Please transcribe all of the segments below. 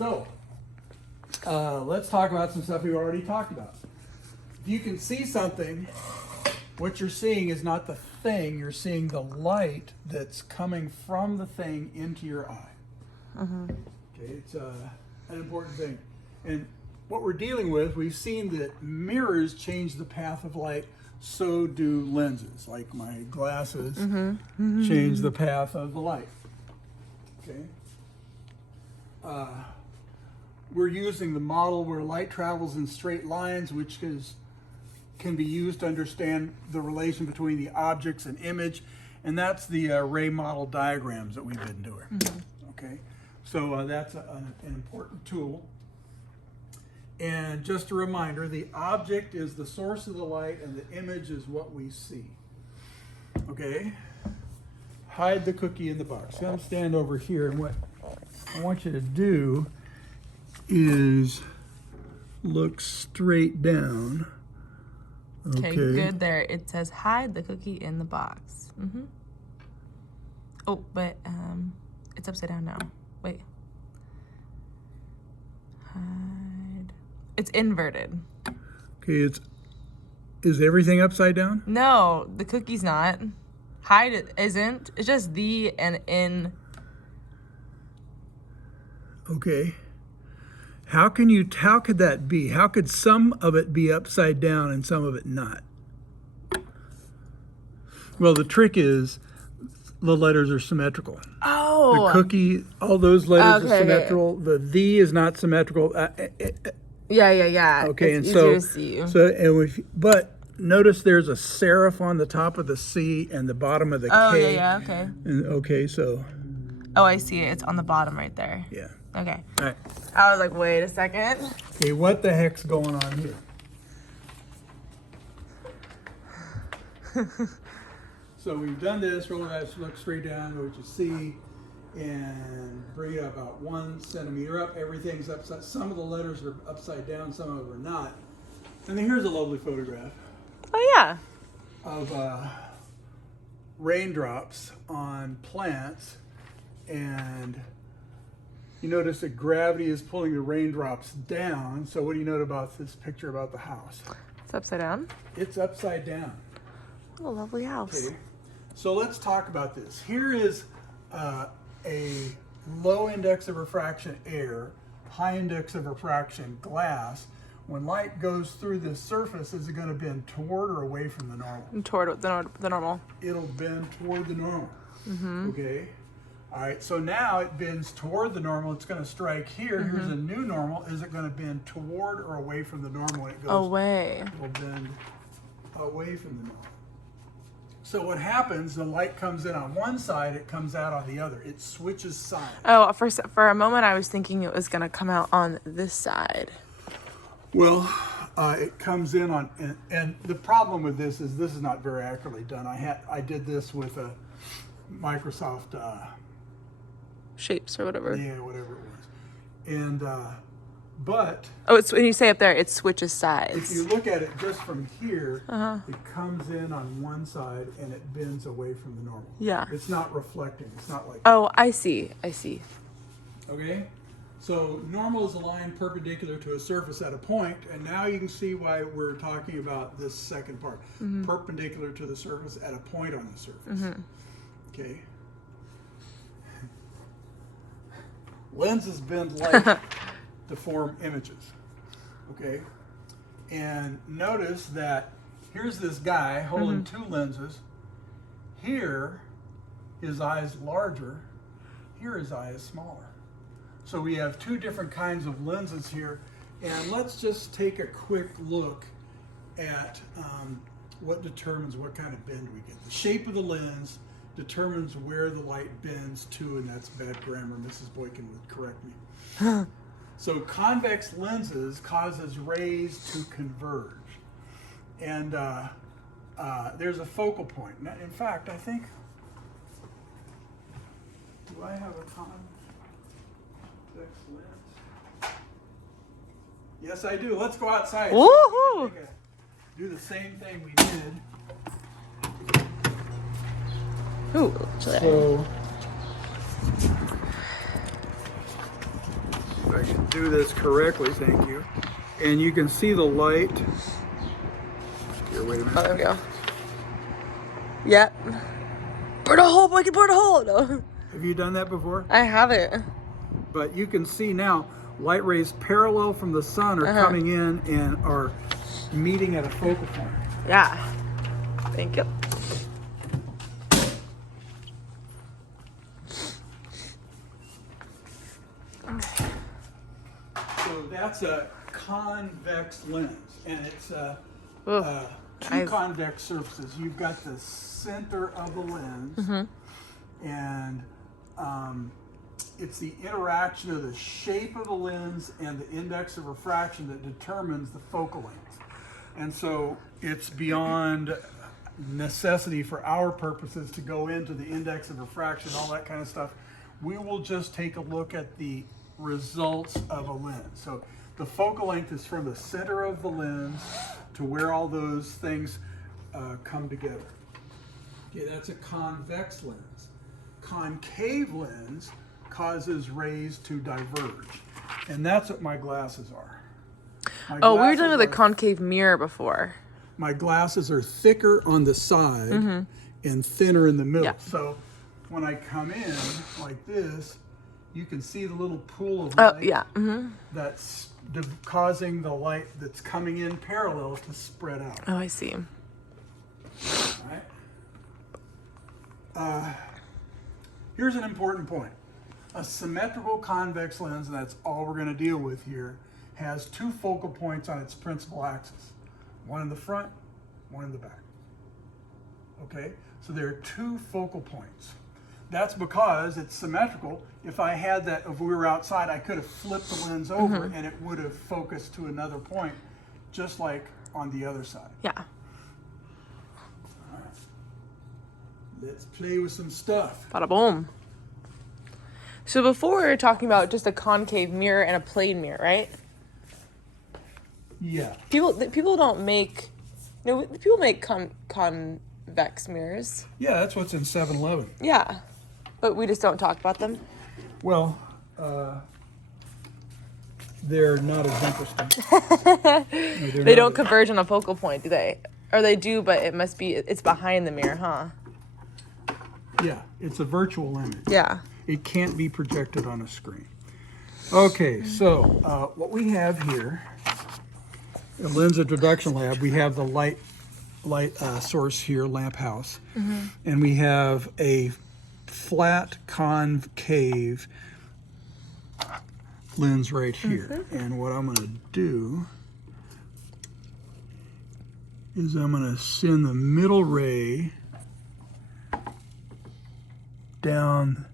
So, let's talk about some stuff we've already talked about. If you can see something, what you're seeing is not the thing, you're seeing the light that's coming from the thing into your eye. Okay, it's an important thing. And what we're dealing with, we've seen that mirrors change the path of light, so do lenses. Like my glasses change the path of the light. Okay. We're using the model where light travels in straight lines, which can be used to understand the relation between the objects and image, and that's the ray model diagrams that we've been doing. Okay, so that's an important tool. And just a reminder, the object is the source of the light, and the image is what we see. Okay, hide the cookie in the box. So I'm gonna stand over here, and what I want you to do is look straight down. Okay, good there. It says hide the cookie in the box. Oh, but it's upside down now. Wait. Hide. It's inverted. Okay, is everything upside down? No, the cookie's not. Hide it isn't. It's just the and in. Okay. How could that be? How could some of it be upside down and some of it not? Well, the trick is the letters are symmetrical. Oh. The cookie, all those letters are symmetrical. Okay. The is not symmetrical. Yeah. Okay, it's and easier to see. But notice there's a serif on the top of the C and the bottom of the K. Okay. And, okay, so. Oh, I see it. It's on the bottom right there. Yeah. Okay. All right. I was like, wait a second. Okay, what the heck's going on here? So we've done this, roll it out, look straight down to what you see, and bring it about 1 centimeter up. Everything's upside, some of the letters are upside down, some of them are not. And then here's a lovely photograph. Oh, yeah. Of raindrops on plants, and you notice that gravity is pulling the raindrops down. So what do you note about this picture about the house? It's upside down. It's upside down. What a lovely house. Okay. So let's talk about this. Here is a low index of refraction air, high index of refraction glass. When light goes through this surface, is it going to bend toward or away from the normal? Toward the normal. It'll bend toward the normal. Okay. All right, so now it bends toward the normal. It's going to strike here. Here's a new normal. Is it going to bend toward or away from the normal when it goes? Away. It will bend away from the normal. So what happens, the light comes in on one side, it comes out on the other. It switches sides. Oh, for a moment I was thinking it was going to come out on this side. Well, it comes in on, and the problem with this is not very accurately done. I did this with a Microsoft Shapes or whatever. Yeah, whatever it was. And but it's when you say up there, it switches sides. if you look at it just from here, it comes in on one side and it bends away from the normal. Yeah. It's not reflecting. It's not like. Oh, I see. Okay. So normal is a line perpendicular to a surface at a point, and now you can see why we're talking about this second part. Perpendicular to the surface at a point on the surface. Okay. Lenses bend light to form images. Okay. And notice that here's this guy holding two lenses. Here, his eye is larger. Here, his eye is smaller. So we have two different kinds of lenses here. And let's just take a quick look at what determines what kind of bend we get. The shape of the lens determines where the light bends to, and that's bad grammar. Mrs. Boykin would correct me. So convex lenses causes rays to converge. And there's a focal point. Now, in fact, I think, do I have a convex lens? Yes, I do. Let's go outside. Woohoo! Do the same thing we did. Ooh, So if I can do this correctly, thank you. And you can see the light. Here, wait a minute. Oh, there we go. Yep. Burn a hole, boy, can burn a hole. No. Have you done that before? I haven't. But you can see now, light rays parallel from the sun are coming in and are meeting at a focal point. Yeah. Thank you. So that's a convex lens, and it's Ooh, two nice. convex surfaces. You've got the center of the lens, and it's the interaction of the shape of the lens and the index of refraction that determines the focal length. And so it's beyond necessity for our purposes to go into the index of refraction, all that kind of stuff. We will just take a look at the results of a lens. So the focal length is from the center of the lens to where all those things come together. Okay, that's a convex lens. Concave lens causes rays to diverge, and that's what my glasses are. Oh, we were talking about the concave mirror before. My glasses are thicker on the side and thinner in the middle. Yeah. So when I come in like this, you can see the little pool of Oh, light yeah. that's causing the light that's coming in parallel to spread out. Oh, I see. All right. Here's an important point. A symmetrical convex lens, and that's all we're going to deal with here, has two focal points on its principal axis. One in the front, one in the back. Okay? So there are two focal points. That's because it's symmetrical. If I had that, if we were outside, I could have flipped the lens over and it would have focused to another point, just like on the other side. Yeah. All right. Let's play with some stuff. Bada boom. So before we were talking about just a concave mirror and a plane mirror, right? Yeah. People don't make, no, people make convex mirrors. Yeah, that's what's in 7-Eleven. Yeah, but we just don't talk about them. Well, they're not as interesting. No, They don't converge on a focal point, do they? Or they do, but it must be, it's behind the mirror, huh? Yeah, it's a virtual image. Yeah. It can't be projected on a screen. Okay, so what we have here, in Lens Introduction Lab, we have the light source here, lamp house, and we have a flat concave lens right here. And what I'm going to do is I'm going to send the middle ray down,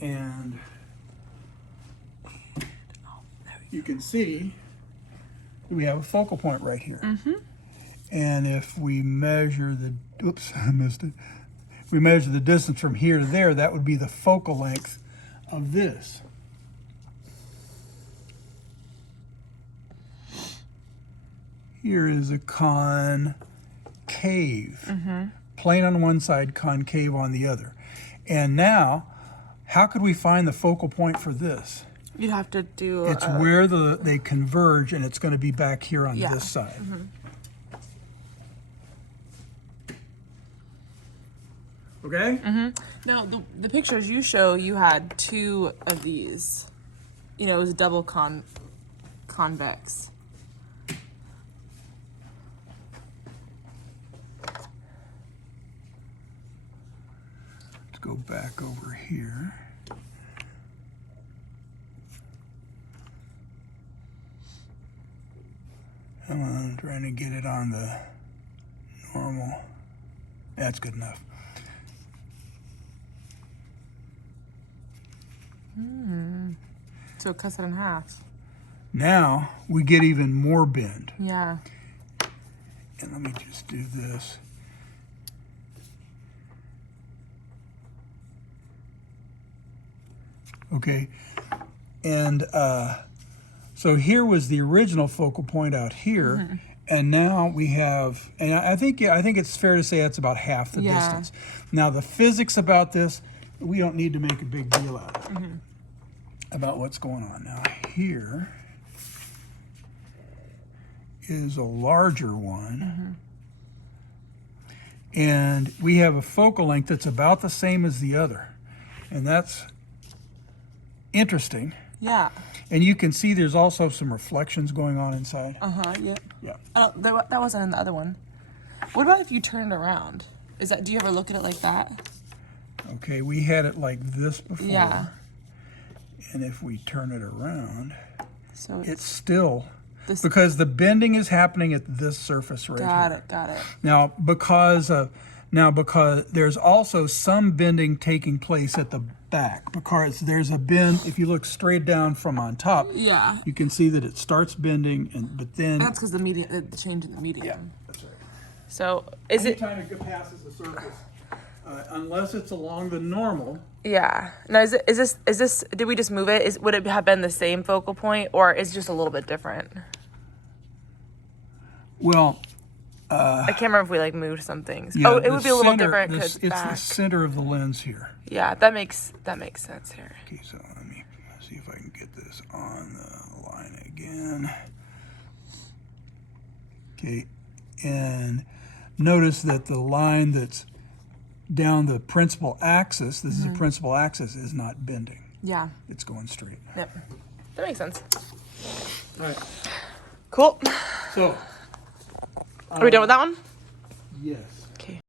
and you can see we have a focal point right here. And if we measure the, oops, I missed it. If we measure the distance from here to there, that would be the focal length of this. Here is a concave. Plane on one side, concave on the other. And now, how could we find the focal point for this? You'd have to do... It's where they converge, and it's going to be back here on Yeah. this side. Okay? No, the pictures you show, you had two of these. You know, it was double convex. Let's go back over here. I'm trying to get it on the normal. That's good enough. So it cuts it in half. Now we get even more bend. Yeah. And let me just do this. Okay. And so here was the original focal point out here. And now we have, and I think it's fair to say that's about half the Yeah. distance. Now the physics about this, we don't need to make a big deal out of it. about what's going on. Now here is a larger one. And we have a focal length that's about the same as the other. And that's interesting. Yeah. And you can see there's also some reflections going on inside. Yep. Yeah. That wasn't in the other one. What about if you turn it around? Do you ever look at it like that? Okay, we had it like this before. Yeah. And if we turn it around, So it's still, this. because the bending is happening at this surface right here. Got it. Now, because there's also some bending taking place at the back, because there's a bend. If you look straight down from on top, Yeah. you can see that it starts bending, but then That's because the change in the medium. yeah, that's right. So is it? Anytime it passes the surface, unless it's along the normal. Yeah. Now is this? Did we just move it? Would it have been the same focal point, or is it just a little bit different? Well, I can't remember if we like moved some things. yeah, It would be a little center- different this- because it's the center of the lens here. Yeah, that makes sense here. Okay, so let me see if I can get this on the line again. Okay, and notice that the line that's down the principal axis, this is the principal axis, is not bending. Yeah. It's going straight. Yep. That makes sense. All right. Cool. So, Are we done with that one? yes.